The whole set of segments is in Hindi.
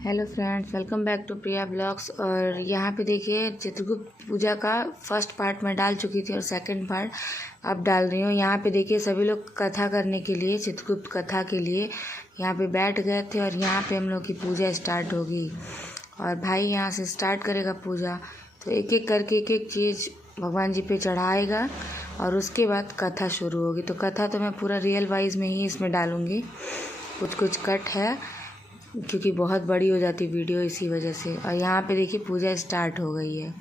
Hello friends, welcome back to Priya blogs. और यहाँ पे देखिए चित्रगुप्त पूजा का फर्स्ट पार्ट मैं डाल चुकी थी और सेकंड पार्ट अब डाल रही हूँ। यहाँ पे देखिए सभी लोग कथा करने के लिए, चित्रगुप्त कथा के लिए यहाँ पे बैठ गए थे और यहाँ पे हम लोग की पूजा स्टार्ट होगी। और भाई यहाँ से स्टार्ट करेगा पूजा, तो एक एक करके एक एक चीज़ भगवान जी पे चढ़ाएगा और उसके बाद कथा शुरू होगी। तो कथा तो मैं पूरा रियल वाइज में ही इसमें डालूँगी, कुछ कुछ कट है क्योंकि बहुत बड़ी हो जाती वीडियो इसी वजह से। और यहाँ पे देखिए पूजा स्टार्ट हो गई है।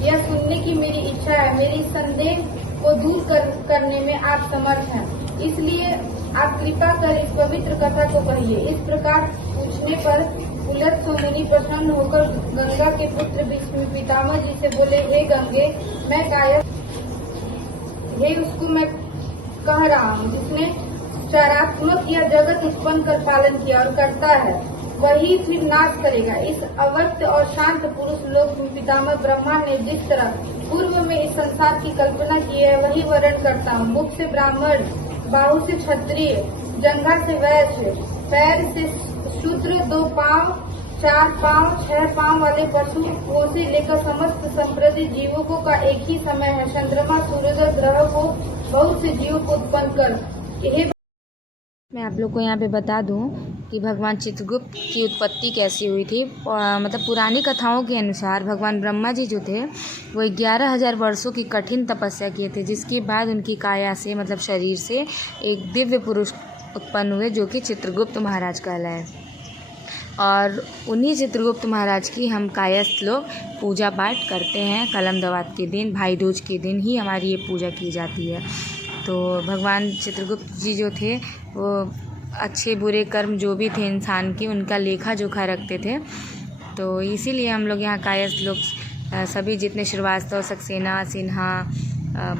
यह सुनने की मेरी इच्छा है। मेरी संदेह को दूर करने में आप समर्थ हैं, इसलिए आप कृपा कर इस पवित्र कथा को कहिए। इस प्रकार पूछने पर उलट मुनि प्रसन्न होकर गंगा के पुत्र विष्णु पितामह जी से बोले, हे गंगे, मैं कायस्थ, हे उसको मैं कह रहा हूँ जिसने चारात्मक यह जगत उत्पन्न कर पालन किया और करता है, वही फिर नाश करेगा। इस अव्यक्त और शांत पुरुष लोक पितामह ब्रह्मा ने जिस तरह पूर्व में इस संसार की कल्पना की है, वही वर्णन करता हूँ। मुख से ब्राह्मण, बाहु से क्षत्रिय, जंघा से वैश्य, पैर से शूद्र, 2 पांव, 4 पांव, 6 पांव वाले पशुओं से लेकर समस्त संप्रति जीवों का एक ही समय है। चंद्रमा, सूर्य, ग्रह को बहुत से जीवों को उत्पन्न कर। मैं आप लोग को यहाँ पे बता दूँ कि भगवान चित्रगुप्त की उत्पत्ति कैसी हुई थी। मतलब पुरानी कथाओं के अनुसार भगवान ब्रह्मा जी जो थे वो 11,000 वर्षों की कठिन तपस्या किए थे, जिसके बाद उनकी काया से, मतलब शरीर से, एक दिव्य पुरुष उत्पन्न हुए जो कि चित्रगुप्त महाराज कहलाए। और उन्हीं चित्रगुप्त महाराज की हम कायस्थ लोग पूजा पाठ करते हैं। कलम दवात के दिन, भाई दूज के दिन ही हमारी ये पूजा की जाती है। तो भगवान चित्रगुप्त जी जो थे वो अच्छे बुरे कर्म जो भी थे इंसान के, उनका लेखा जोखा रखते थे। तो इसीलिए हम लोग यहाँ कायस्थ लोग सभी, जितने श्रीवास्तव, सक्सेना, सिन्हा,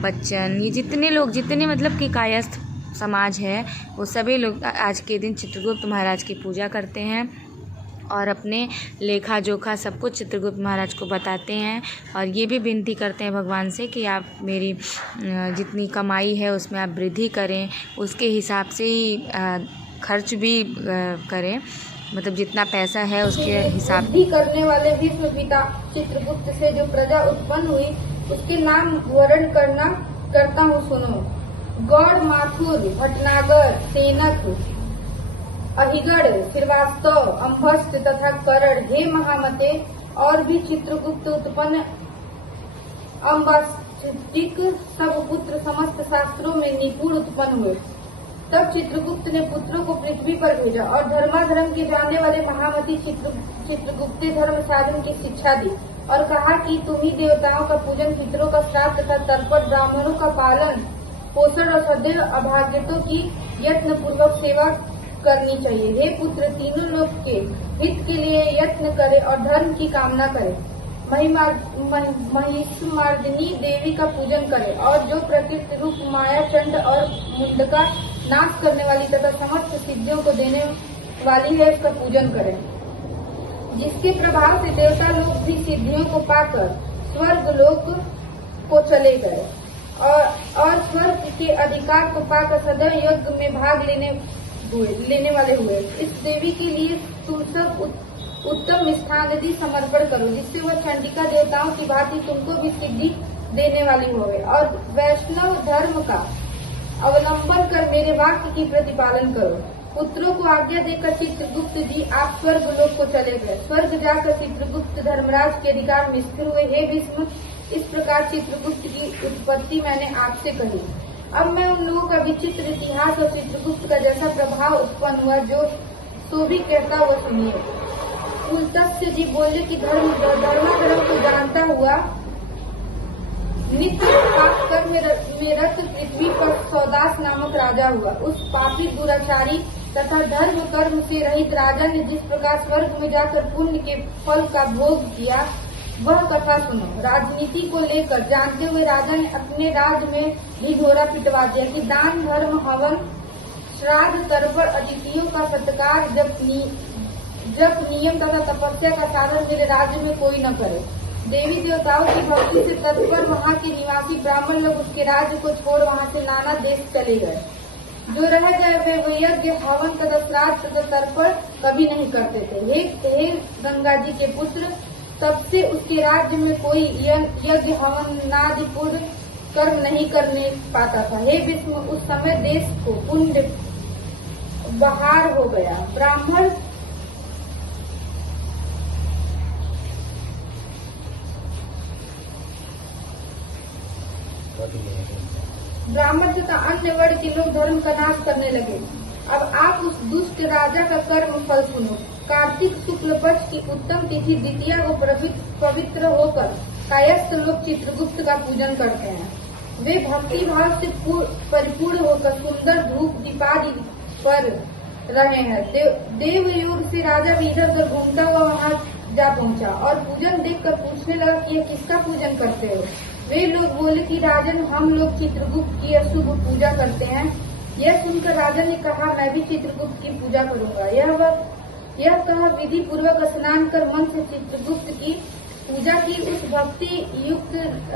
बच्चन, ये जितने लोग, जितने मतलब कि कायस्थ समाज है, वो सभी लोग आज के दिन चित्रगुप्त महाराज की पूजा करते हैं और अपने लेखा जोखा सब कुछ चित्रगुप्त महाराज को बताते हैं। और ये भी विनती करते हैं भगवान से कि आप मेरी जितनी कमाई है उसमें आप वृद्धि करें, उसके हिसाब से ही खर्च भी करें, मतलब जितना पैसा है उसके हिसाब वृद्धि करने वाले विष्णु पिता चित्रगुप्त से जो प्रजा उत्पन्न हुई उसके नाम वर्ण करता हूँ, सुनो। गौड़, माथुर, भटनागर, सेनक, अहिगढ़, श्रीवास्तव, अंभस्त तथा करण। हे महामते, और भी चित्रगुप्त उत्पन्न अम्बास्टिक सब पुत्र समस्त शास्त्रों में निपुण उत्पन्न हुए। तब चित्रगुप्त ने पुत्रों को पृथ्वी पर भेजा और धर्माधर्म के जानने वाले महामती चित्रगुप्त धर्म साधन की शिक्षा दी और कहा कि तुम ही देवताओं का पूजन, पितरों का श्राद्ध तथा तर्पण, ब्राह्मणों का पालन पोषण और सदैव अभाग्यतों की यत्न पूर्वक सेवा करनी चाहिए। हे पुत्र, तीनों लोक के हित के लिए यत्न करे और धर्म की कामना करे, महिषमर्दिनी देवी का पूजन करे और जो प्रकृति रूप माया चंड और मुंडका नाश करने वाली तथा समस्त सिद्धियों को देने वाली है, उसका पूजन करे, जिसके प्रभाव से देवता लोग भी सिद्धियों को पाकर स्वर्ग लोक को चले गए और स्वर्ग के अधिकार को पाकर सदैव यज्ञ में भाग लेने वाले हुए। इस देवी के लिए तुम सब उत्तम स्थान यदि समर्पण करो, जिससे वह चंडिका देवताओं की भांति तुमको भी सिद्धि देने वाली होवे, और वैष्णव धर्म का अवलंबन कर मेरे वाक्य की प्रतिपालन करो। पुत्रों को आज्ञा देकर चित्रगुप्त जी आप स्वर्ग लोक को चले गए। स्वर्ग जाकर चित्रगुप्त धर्मराज के अधिकार में स्थिर हुए। हे भीष्म, इस प्रकार चित्रगुप्त की उत्पत्ति मैंने आपसे कही। अब मैं उन लोगों का विचित्र इतिहास और चित्रगुप्त का जैसा प्रभाव उत्पन्न हुआ जो सो भी कहता वो सुनिए। पुलत्स्य जी बोले कि धर्म को जानता हुआ नित्य पाप कर में रत पृथ्वी पर सौदास नामक राजा हुआ। उस पापी दुराचारी तथा धर्म कर्म से रहित राजा ने जिस प्रकार स्वर्ग में जाकर पुण्य के फल का भोग किया, वह कथा सुनो। राजनीति को लेकर जानते हुए राजा ने अपने राज में ढिढोरा पिटवा दिया कि दान धर्म हवन श्राद्ध तर्पण अतिथियों का सत्कार जब नियम तथा तपस्या का साधन मेरे राज्य में कोई न करे। देवी देवताओं की भक्ति से तत्पर वहाँ के निवासी ब्राह्मण लोग उसके राज्य को छोड़ वहाँ से नाना देश चले गए। जो रह गए वे यज्ञ हवन तथा श्राद्ध तथा तर्पण कभी नहीं करते थे। हे गंगा जी के पुत्र, तब से उसके राज्य में कोई यज्ञ हवन नादि पूर्ण कर्म नहीं करने पाता था। हे विष्णु, उस समय देश को पुण्य बहार हो गया। ब्राह्मण तथा अन्य वर्ण के लोग धर्म का नाश करने लगे। अब आप उस दुष्ट राजा का कर्म फल सुनो। कार्तिक शुक्ल पक्ष की उत्तम तिथि द्वितीया को पवित्र होकर कायस्थ लोग चित्रगुप्त का पूजन करते हैं। वे भक्ति भाव से परिपूर्ण होकर सुंदर धूप दीपादि पर रहे हैं। देवयोग से राजा भी इधर उधर घूमता हुआ वहाँ जा पहुँचा और पूजन देखकर पूछने लगा कि यह किसका पूजन करते हो। वे लोग बोले कि राजन, हम लोग चित्रगुप्त की अशुभ पूजा करते हैं। यह सुनकर राजा ने कहा, मैं भी चित्रगुप्त की पूजा करूंगा। यह कह विधि पूर्वक स्नान कर मन से चित्रगुप्त की पूजा की। उस भक्ति युक्त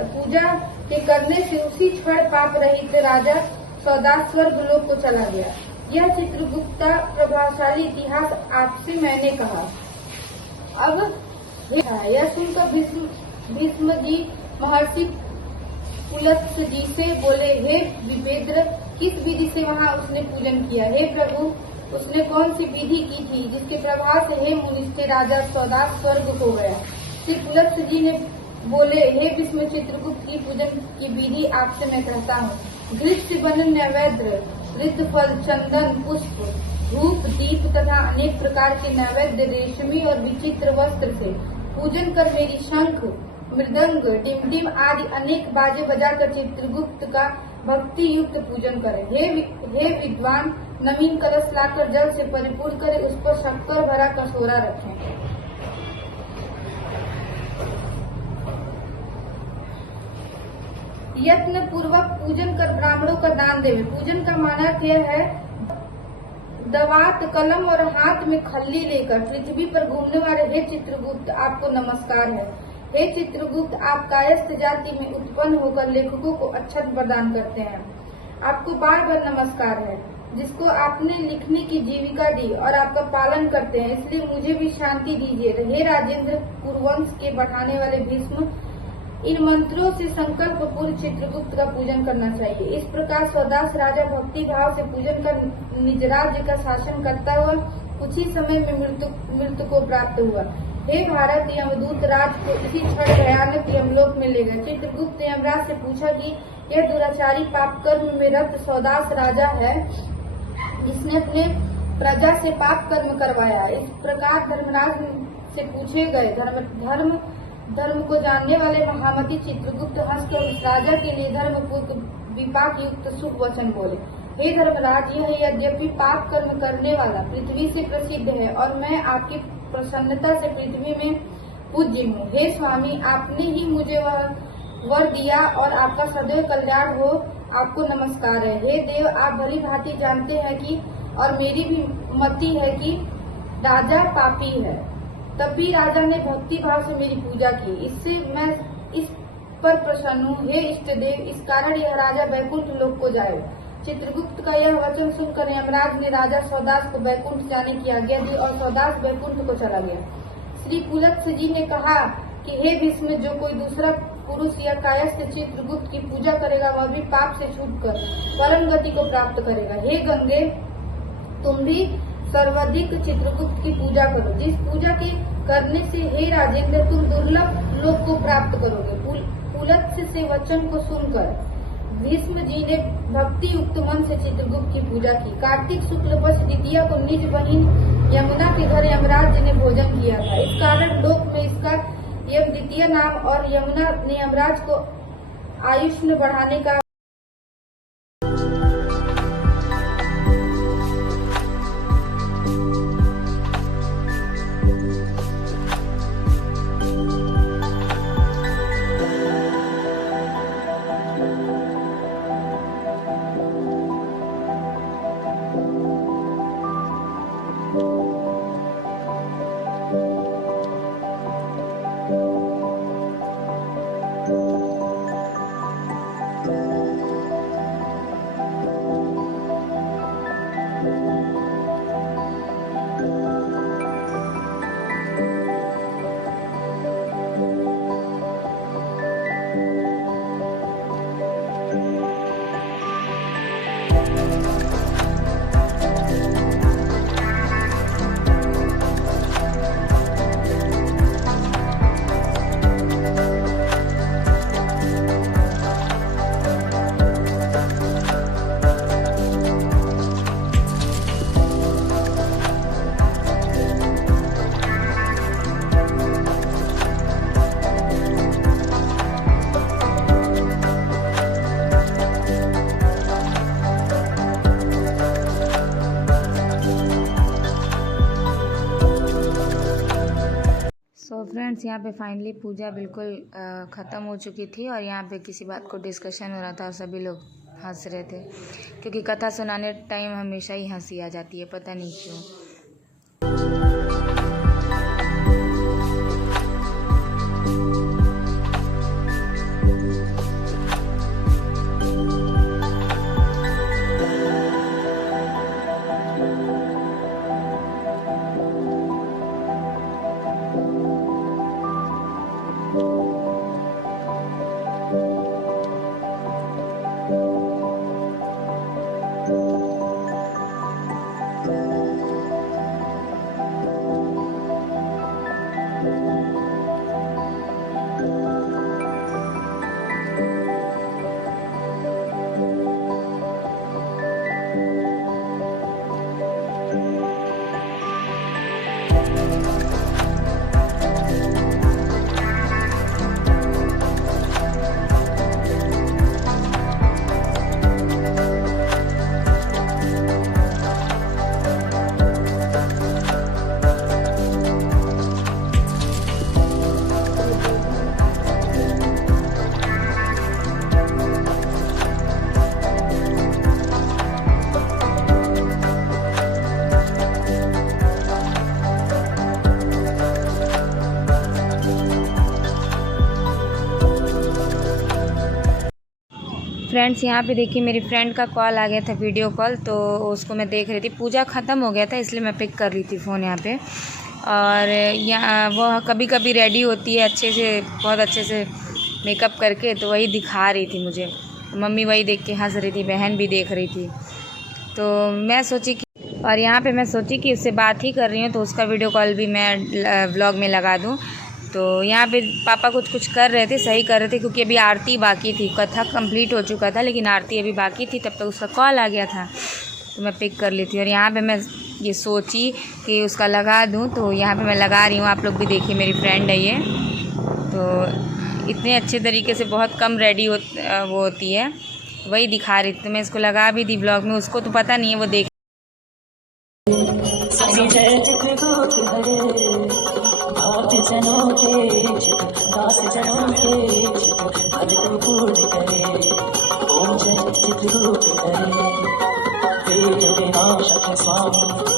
पूजा के करने से उसी क्षण पाप रहित राजा सौदास स्वर्ग लोक को चला गया। यह चित्रगुप्त प्रभावशाली इतिहास आपसे मैंने कहा। अब यह सुनकर भीष्म जी महर्षि पुलत्स्य जी से बोले, हे विपेंद्र, किस विधि से वहाँ उसने पूजन किया? हे प्रभु, उसने कौन सी विधि की थी जिसके प्रभाव से हे मुनिष्ठ राजा सौदास स्वर्ग हो गया? श्री पुलत्स्य जी ने बोले, हे विष्णु, चित्रगुप्त की पूजन की विधि आपसे मैं कहता हूँ। घृत से बने नैवेद्य, वृद्ध फल, चंदन, पुष्प, धूप, दीप तथा अनेक प्रकार के नैवेद्य रेशमी और विचित्र वस्त्र से पूजन कर मेरी शंख, मृदंग, टिमटिम आदि अनेक बाजे बजाकर चित्रगुप्त का भक्ति युक्त पूजन करें। हे विद्वान, नवीन कलश लाकर जल से परिपूर्ण करें, उस पर शक्कर भरा कटोरा रखें। यत्न पूर्वक पूजन कर ब्राह्मणों का दान देवे। पूजन का मानक यह है, दवात, कलम और हाथ में खल्ली लेकर पृथ्वी पर घूमने वाले हे चित्रगुप्त, आपको नमस्कार है। हे चित्रगुप्त, आप कायस्थ जाति में उत्पन्न होकर लेखकों को अक्षर प्रदान करते हैं। आपको बार बार नमस्कार है, जिसको आपने लिखने की जीविका दी और आपका पालन करते हैं, इसलिए मुझे भी शांति दीजिए। हे राजेंद्र, कुरुवंश के बढ़ाने वाले भीष्म, इन मंत्रों से संकल्प पूर्व चित्रगुप्त का पूजन करना चाहिए। इस प्रकार सौदास राजा भक्ति भाव से पूजन कर निज राज्य का शासन करता हुआ कुछ ही समय में मृत्यु को प्राप्त हुआ। हे भारत, यमदूत राज को इसी क्षण भयानक यमलोक में ले गए। चित्रगुप्त ने यमराज से पूछा कि यह दुराचारी पाप कर्म में रत सौदास राजा है, जिसने अपने प्रजा से पाप कर्म करवाया। इस प्रकार धर्मराज से पूछे गए। धर्म को जानने वाले महामती चित्रगुप्त हंसकर उस राजा के लिए धर्मपूर्ण विपाक युक्त शुभ वचन बोले। हे धर्मराज, यह यद्यपि पाप कर्म करने वाला पृथ्वी से प्रसिद्ध है और मैं आपके प्रसन्नता से पृथ्वी में पूज्य हूँ। हे स्वामी, आपने ही मुझे वह वर दिया और आपका सदैव कल्याण हो। आपको नमस्कार है। हे देव, आप भली भांति जानते हैं कि और मेरी भी मति है कि राजा पापी है। तब भी राजा ने भक्ति भाव से मेरी पूजा की, इससे मैं इस पर प्रसन्न हूँ। हे इष्ट देव, इस कारण यह राजा बैकुंठ लोक को जाए। चित्रगुप्त का यह वचन सुनकर यमराज ने राजा सौदास को बैकुंठ जाने की आज्ञा दी और सौदास बैकुंठ को चला गया। श्री पुलत्स्य जी ने कहा कि हे भीष्म, जो कोई दूसरा पुरुष या कायस्थ चित्रगुप्त की पूजा करेगा वह भी पाप से छूटकर परम गति को प्राप्त करेगा। हे गंगे, तुम भी सर्वाधिक चित्रगुप्त की पूजा करो, जिस पूजा के करने से हे राजेंद्र तुम दुर्लभ लोक को प्राप्त करोगे। पुलत्स्य से वचन को सुनकर भीष्म जी ने भक्ति युक्त मन से चित्रगुप्त की पूजा की। कार्तिक शुक्ल पक्ष द्वितीया को निज बहिन यमुना के घर यमराज जी ने भोजन किया था। इस कारण लोक में इसका यम द्वितीय नाम और यमुना ने यमराज को आयुष में बढ़ाने का फ्रेंड्स, यहाँ पे फाइनली पूजा बिल्कुल ख़त्म हो चुकी थी और यहाँ पे किसी बात को डिस्कशन हो रहा था और सभी लोग हंस रहे थे, क्योंकि कथा सुनाने टाइम हमेशा ही हंसी आ जाती है, पता नहीं क्यों। फ्रेंड्स, यहाँ पे देखिए मेरी फ्रेंड का कॉल आ गया था, वीडियो कॉल, तो उसको मैं देख रही थी। पूजा ख़त्म हो गया था इसलिए मैं पिक कर रही थी फ़ोन यहाँ पे। और यहाँ वो कभी कभी रेडी होती है अच्छे से, बहुत अच्छे से मेकअप करके, तो वही दिखा रही थी मुझे। मम्मी वही देख के हंस रही थी, बहन भी देख रही थी। तो मैं सोची कि, और यहाँ पे मैं सोची कि उससे बात ही कर रही हूँ तो उसका वीडियो कॉल भी मैं व्लॉग में लगा दूँ। तो यहाँ पे पापा कुछ कर रहे थे, सही कर रहे थे, क्योंकि अभी आरती बाकी थी। कथा कंप्लीट हो चुका था लेकिन आरती अभी बाकी थी, तब तक उसका कॉल आ गया था तो मैं पिक कर ली थी। और यहाँ पे मैं ये सोची कि उसका लगा दूँ, तो यहाँ पे मैं लगा रही हूँ। आप लोग भी देखिए, मेरी फ्रेंड है ये, तो इतने अच्छे तरीके से बहुत कम रेडी वो होती है, वही दिखा रही थी। तो मैं इसको लगा भी दी ब्लॉग में, उसको तो पता नहीं है, वो देख जनों के इष्ट दास जनों के इष्ट फल को पूर्ण करे। ओम जय चित्रगुप्त करे वेद विनाशक स्वामी।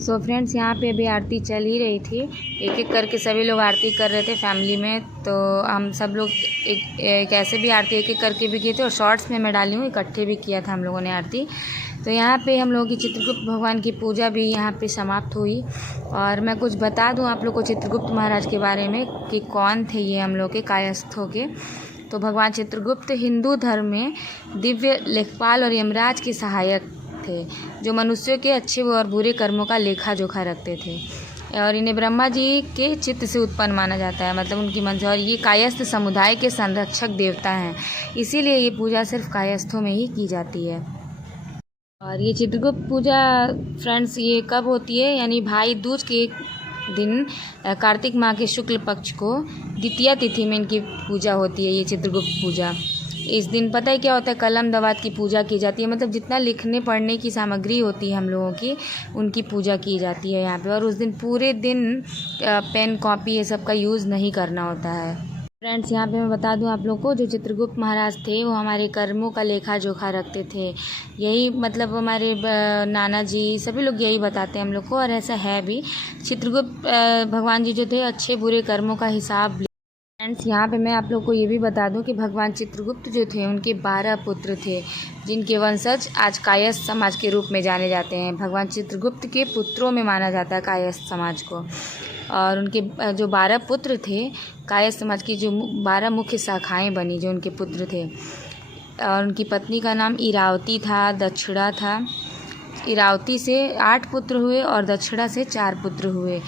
सो फ्रेंड्स, यहाँ पे अभी आरती चल ही रही थी। एक एक करके सभी लोग आरती कर रहे थे फैमिली में। तो हम सब लोग एक ऐसे भी आरती एक एक करके भी किए थे और शॉर्ट्स में मैं डाली हूँ, इकट्ठे भी किया था हम लोगों ने आरती। तो यहाँ पे हम लोगों की चित्रगुप्त भगवान की पूजा भी यहाँ पे समाप्त हुई। और मैं कुछ बता दूँ आप लोग को चित्रगुप्त महाराज के बारे में कि कौन थे ये हम लोग के कायस्थों के। तो भगवान चित्रगुप्त हिंदू धर्म में दिव्य लेखपाल और यमराज के सहायक थे, जो मनुष्यों के अच्छे और बुरे कर्मों का लेखा जोखा रखते थे। और इन्हें ब्रह्मा जी के चित्त से उत्पन्न माना जाता है, मतलब उनकी मन से। और ये कायस्थ समुदाय के संरक्षक देवता हैं, इसीलिए ये पूजा सिर्फ कायस्थों में ही की जाती है। और ये चित्रगुप्त पूजा फ्रेंड्स ये कब होती है, यानी भाई दूज के दिन कार्तिक माह के शुक्ल पक्ष को द्वितीया तिथि में इनकी पूजा होती है, ये चित्रगुप्त पूजा। इस दिन पता है क्या होता है, कलम दवात की पूजा की जाती है, मतलब जितना लिखने पढ़ने की सामग्री होती है हम लोगों की, उनकी पूजा की जाती है यहाँ पे। और उस दिन पूरे दिन पेन कॉपी ये सब का यूज़ नहीं करना होता है। फ्रेंड्स, यहाँ पे मैं बता दूँ आप लोग को, जो चित्रगुप्त महाराज थे वो हमारे कर्मों का लेखा जोखा रखते थे। यही मतलब हमारे नाना जी सभी लोग यही बताते हैं हम लोग को, और ऐसा है भी। चित्रगुप्त भगवान जी जो थे अच्छे बुरे कर्मों का हिसाब। फ्रेंड्स, यहाँ पे मैं आप लोग को ये भी बता दूं कि भगवान चित्रगुप्त जो थे उनके 12 पुत्र थे, जिनके वंशज आज कायस्थ समाज के रूप में जाने जाते हैं। भगवान चित्रगुप्त के पुत्रों में माना जाता है कायस्थ समाज को। और उनके जो 12 पुत्र थे, कायस्थ समाज की जो 12 मुख्य शाखाएं बनी जो उनके पुत्र थे। और उनकी पत्नी का नाम इरावती था, दक्षिणा था। इरावती से 8 पुत्र हुए और दक्षिणा से 4 पुत्र हुए।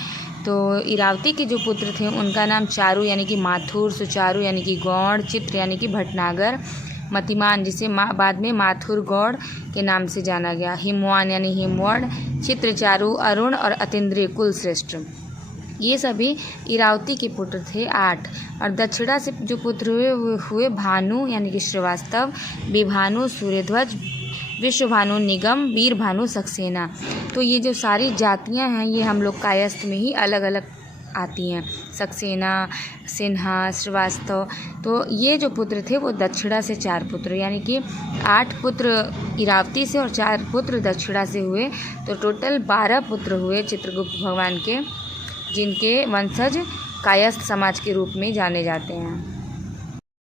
तो इरावती के जो पुत्र थे उनका नाम चारु यानी कि माथुर, सुचारु यानी कि गौड़, चित्र यानी कि भटनागर, मतिमान जिसे बाद में माथुर गौड़ के नाम से जाना गया, हिमवान यानी हिमवर्ण, चित्र, चारु, अरुण और अतीन्द्रिय कुल श्रेष्ठ। ये सभी इरावती के पुत्र थे 8। और दक्षिणा से जो पुत्र हुए भानु यानी कि श्रीवास्तव, विभानु, सूर्यध्वज, विश्वभानु, निगम, वीरभानु, सक्सेना। तो ये जो सारी जातियां हैं ये हम लोग कायस्थ में ही अलग अलग आती हैं। सक्सेना, सिन्हा, श्रीवास्तव। तो ये जो पुत्र थे वो दक्षिणा से 4 पुत्र, यानी कि 8 पुत्र इरावती से और 4 पुत्र दक्षिणा से हुए। तो टोटल 12 पुत्र हुए चित्रगुप्त भगवान के, जिनके वंशज कायस्थ समाज के रूप में जाने जाते हैं।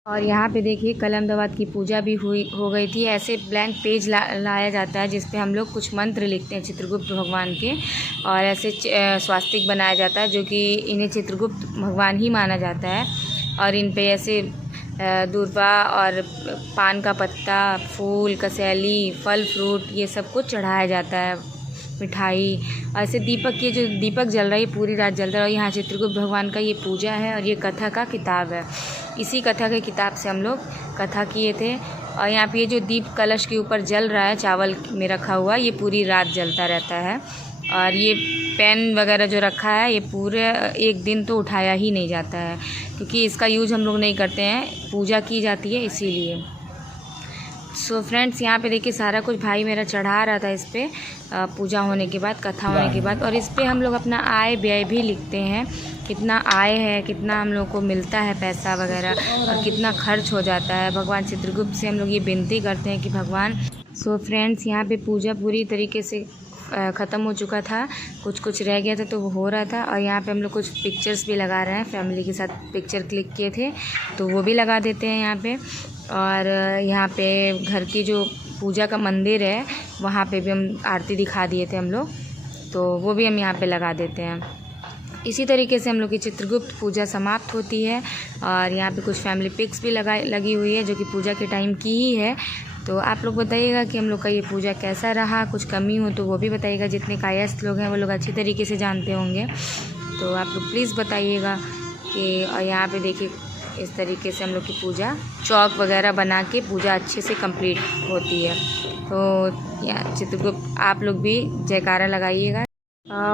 और यहाँ पे देखिए कलम दवात की पूजा भी हो गई थी। ऐसे ब्लैंक पेज लाया जाता है जिस पे हम लोग कुछ मंत्र लिखते हैं चित्रगुप्त भगवान के, और ऐसे स्वास्तिक बनाया जाता है जो कि इन्हें चित्रगुप्त भगवान ही माना जाता है। और इन पे ऐसे दूर्वा और पान का पत्ता, फूल, कसैली, फल फ्रूट ये सब कुछ चढ़ाया जाता है, मिठाई। ऐसे दीपक, ये जो दीपक जल रहा है पूरी रात जलता है। और यहाँ चित्रगुप्त भगवान का ये पूजा है और ये कथा का किताब है। इसी कथा के किताब से हम लोग कथा किए थे। और यहाँ पे ये जो दीप कलश के ऊपर जल रहा है चावल में रखा हुआ, ये पूरी रात जलता रहता है। और ये पेन वगैरह जो रखा है ये पूरे एक दिन तो उठाया ही नहीं जाता है, क्योंकि इसका यूज़ हम लोग नहीं करते हैं, पूजा की जाती है इसीलिए। सो फ्रेंड्स, यहाँ पे देखिए सारा कुछ भाई मेरा चढ़ा रहा था इस पर पूजा होने के बाद, कथा होने के बाद। और इस पर हम लोग अपना आय व्यय भी लिखते हैं, कितना आय है, कितना हम लोग को मिलता है पैसा वगैरह, और कितना खर्च हो जाता है। भगवान चित्रगुप्त से हम लोग ये विनती करते हैं कि भगवान। सो फ्रेंड्स, यहाँ पे पूजा पूरी तरीके से ख़त्म हो चुका था, कुछ कुछ रह गया था तो वो हो रहा था। और यहाँ पे हम लोग कुछ पिक्चर्स भी लगा रहे हैं, फैमिली के साथ पिक्चर क्लिक किए थे तो वो भी लगा देते हैं यहाँ पे। और यहाँ पे घर की जो पूजा का मंदिर है वहाँ पे भी हम आरती दिखा दिए थे हम लोग, तो वो भी हम यहाँ पे लगा देते हैं। इसी तरीके से हम लोग की चित्रगुप्त पूजा समाप्त होती है। और यहाँ पे कुछ फैमिली पिक्स भी लगी हुई है जो कि पूजा के टाइम की ही है। तो आप लोग बताइएगा कि हम लोग का ये पूजा कैसा रहा, कुछ कमी हो तो वो भी बताइएगा। जितने कायस्थ लोग हैं वो लोग अच्छी तरीके से जानते होंगे, तो आप लोग प्लीज़ बताइएगा कि। और यहाँ पे देखिए इस तरीके से हम लोग की पूजा चौक वगैरह बना के पूजा अच्छे से कंप्लीट होती है। तो यहाँ चित्रगुप्त आप लोग भी जयकारा लगाइएगा।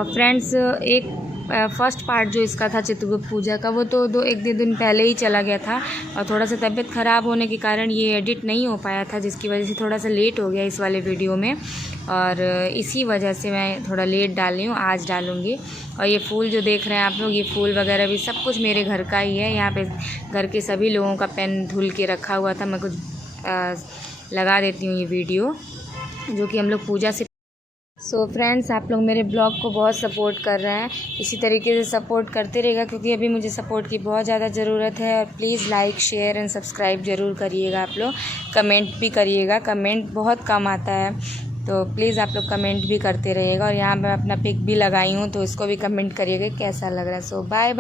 फ्रेंड्स, एक फर्स्ट पार्ट जो इसका था चित्रगुप्त पूजा का वो तो एक दिन पहले ही चला गया था और थोड़ा सा तबीयत ख़राब होने के कारण ये एडिट नहीं हो पाया था, जिसकी वजह से थोड़ा सा लेट हो गया इस वाले वीडियो में और इसी वजह से मैं थोड़ा लेट डाली हूँ, आज डालूँगी। और ये फूल जो देख रहे हैं आप लोग, ये फूल वगैरह भी सब कुछ मेरे घर का ही है। यहाँ पे घर के सभी लोगों का पेन धुल के रखा हुआ था, मैं कुछ लगा देती हूँ ये वीडियो जो कि हम लोग पूजा से। सो फ्रेंड्स, आप लोग मेरे ब्लॉग को बहुत सपोर्ट कर रहे हैं, इसी तरीके से सपोर्ट करते रहेगा क्योंकि अभी मुझे सपोर्ट की बहुत ज़्यादा ज़रूरत है। और please like share and subscribe ज़रूर करिएगा आप लोग, कमेंट भी करिएगा, कमेंट बहुत कम आता है तो प्लीज़ आप लोग कमेंट भी करते रहिएगा। और यहाँ मैं अपना पिक भी लगाई हूँ तो इसको भी कमेंट करिएगा कैसा लग रहा है। सो बाय बाय।